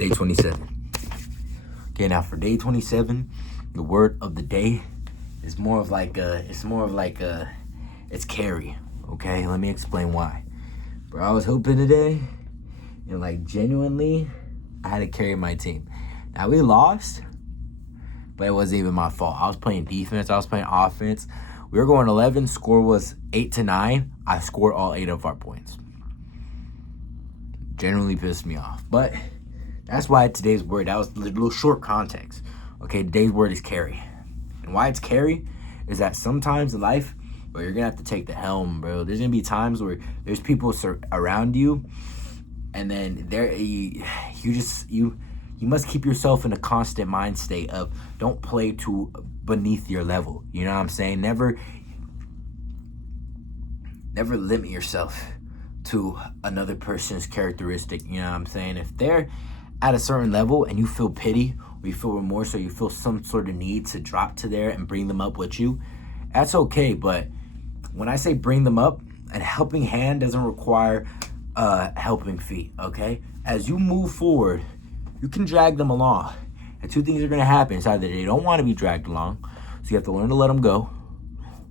Day 27. Okay, now for day 27, the word of the day is more of like it's carry. Okay, let me explain why. Bro, I was hooping today, and like genuinely, I had to carry my team. Now we lost, but it wasn't even my fault. I was playing defense. I was playing offense. We were going 11. Score was 8-9. I scored all 8 of our points. Generally pissed me off, but that's why today's word, that was a little short context. Okay, today's word is carry. And why it's carry is that sometimes in life, bro, you're gonna have to take the helm, bro. There's gonna be times where there's people around you, and then you must keep yourself in a constant mind state of don't play to beneath your level. You know what I'm saying? Never limit yourself to another person's characteristic. You know what I'm saying? If they're at a certain level and you feel pity or you feel remorse or you feel some sort of need to drop to there and bring them up with you, that's okay. But when I say bring them up, a helping hand doesn't require helping feet, okay? As you move forward, you can drag them along. And two things are going to happen. It's either they don't want to be dragged along, so you have to learn to let them go,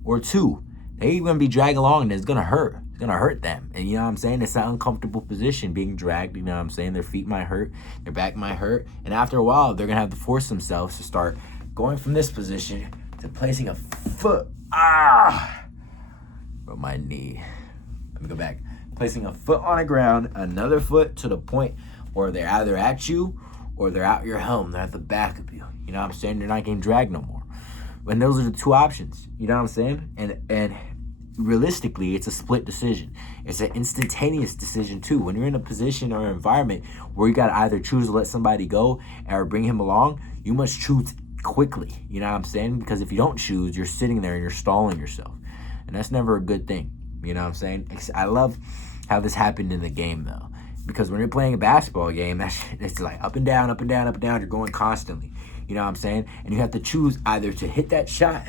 or two, they're going to be dragged along and it's going to hurt. It's going to hurt them. And you know what I'm saying? It's an uncomfortable position being dragged. You know what I'm saying? Their feet might hurt. Their back might hurt. And after a while, they're going to have to force themselves to start going from this position to placing a foot. But my knee. Let me go back. Placing a foot on the ground, another foot to the point where they're either at you or they're out your helm. They're at the back of you. You know what I'm saying? They're not getting dragged no more. And those are the two options. You know what I'm saying? And realistically, it's a split decision. It's an instantaneous decision too. When you're in a position or environment where you got to either choose to let somebody go or bring him along, you must choose quickly. You know what I'm saying? Because if you don't choose, you're sitting there and you're stalling yourself. And that's never a good thing. You know what I'm saying? I love how this happened in the game though. Because when you're playing a basketball game, it's like up and down, up and down, up and down. You're going constantly. You know what I'm saying? And you have to choose either to hit that shot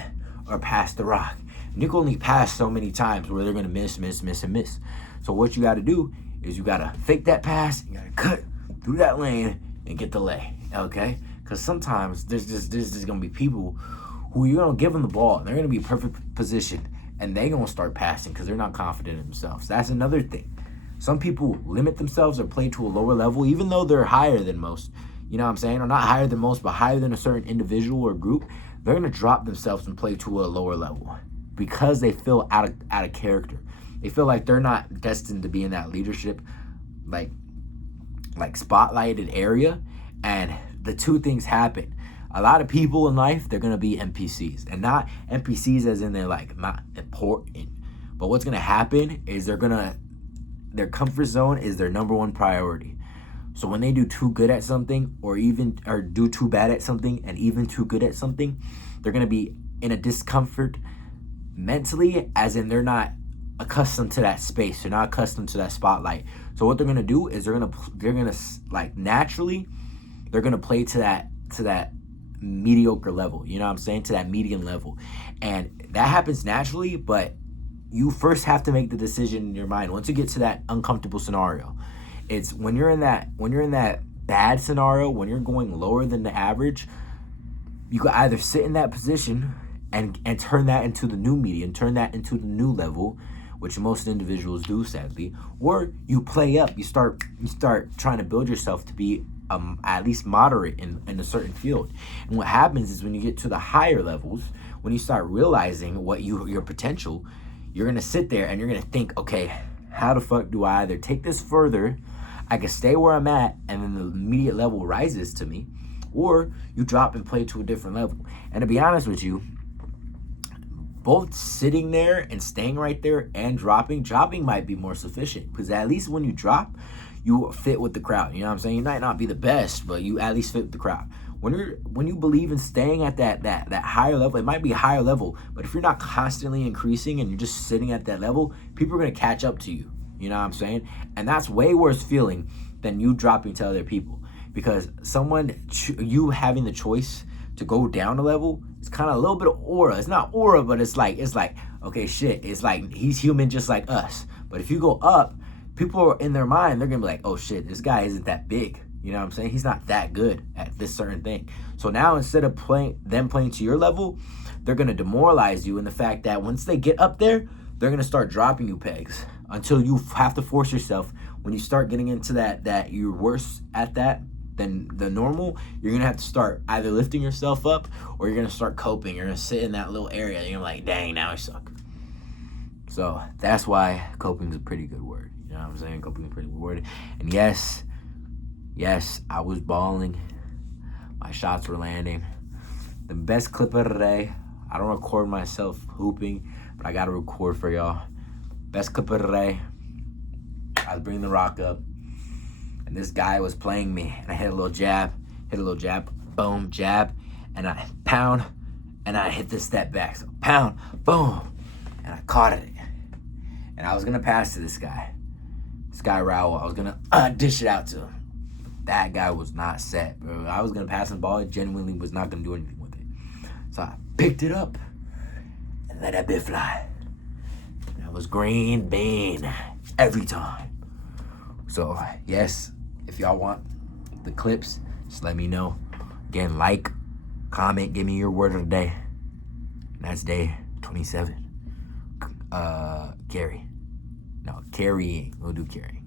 or pass the rock. And you can only pass so many times where they're going to miss, and miss. So what you got to do is you got to fake that pass. You got to cut through that lane and get the lay. Okay? Because sometimes there's just going to be people who you're going to give them the ball. And they're going to be in perfect position. And they're going to start passing because they're not confident in themselves. That's another thing. Some people limit themselves or play to a lower level, even though they're higher than most. You know what I'm saying? Or not higher than most, but higher than a certain individual or group. They're going to drop themselves and play to a lower level because they feel out of character. They feel like they're not destined to be in that leadership, like spotlighted area. And the two things happen. A lot of people in life, they're going to be NPCs. And not NPCs as in they're like not important. But what's going to happen is their comfort zone is their number one priority. So when they do too good at something or do too bad at something and even too good at something, they're going to be in a discomfort mentally, as in they're not accustomed to that space. They're not accustomed to that spotlight. So what they're going to do is they're going to like naturally, they're going to play to that mediocre level. You know what I'm saying? To that median level. And that happens naturally, but you first have to make the decision in your mind. Once you get to that uncomfortable scenario, it's when you're in that bad scenario, when you're going lower than the average, you can either sit in that position and turn that into the new median, turn that into the new level, which most individuals do, sadly, or you play up. You start trying to build yourself to be at least moderate in a certain field. And what happens is when you get to the higher levels, when you start realizing what your potential, you're going to sit there and you're going to think, okay, how the fuck do I either take this further, I can stay where I'm at, and then the immediate level rises to me, or you drop and play to a different level. And to be honest with you, both sitting there and staying right there and dropping might be more sufficient, because at least when you drop, you fit with the crowd. You know what I'm saying? You might not be the best, but you at least fit with the crowd. When you believe in staying at that higher level, it might be a higher level, but if you're not constantly increasing and you're just sitting at that level, people are going to catch up to you. You know what I'm saying? And that's way worse feeling than you dropping to other people, because you having the choice to go down a level, it's kind of a little bit of aura. It's not aura, but it's like, okay, shit. It's like he's human just like us. But if you go up, people are in their mind, they're going to be like, oh shit, this guy isn't that big. You know what I'm saying? He's not that good at this certain thing. So now instead of playing to your level, they're going to demoralize you in the fact that once they get up there, they're going to start dropping you pegs until you have to force yourself. When you start getting into that you're worse at that than the normal, you're going to have to start either lifting yourself up or you're going to start coping. You're going to sit in that little area and you're like, dang, now I suck. So that's why coping is a pretty good word. You know what I'm saying? Coping is a pretty good word. And yes, I was balling. My shots were landing. The best clip of the day. I don't record myself hooping, but I got to record for y'all. Best clip of the day. I was bringing the rock up, and this guy was playing me, and I hit a little jab, boom, jab, and I pound, and I hit the step back. So pound, boom, and I caught it. And I was going to pass to this guy Raul. I was going to dish it out to him. That guy was not set, bro. I was going to pass the ball. It genuinely was not going to do anything with it. So I picked it up and let that bit fly. That was green bean every time. So, yes, if y'all want the clips, just let me know. Again, like, comment, give me your word of the day. And that's day 27. Carrying. We'll do carrying.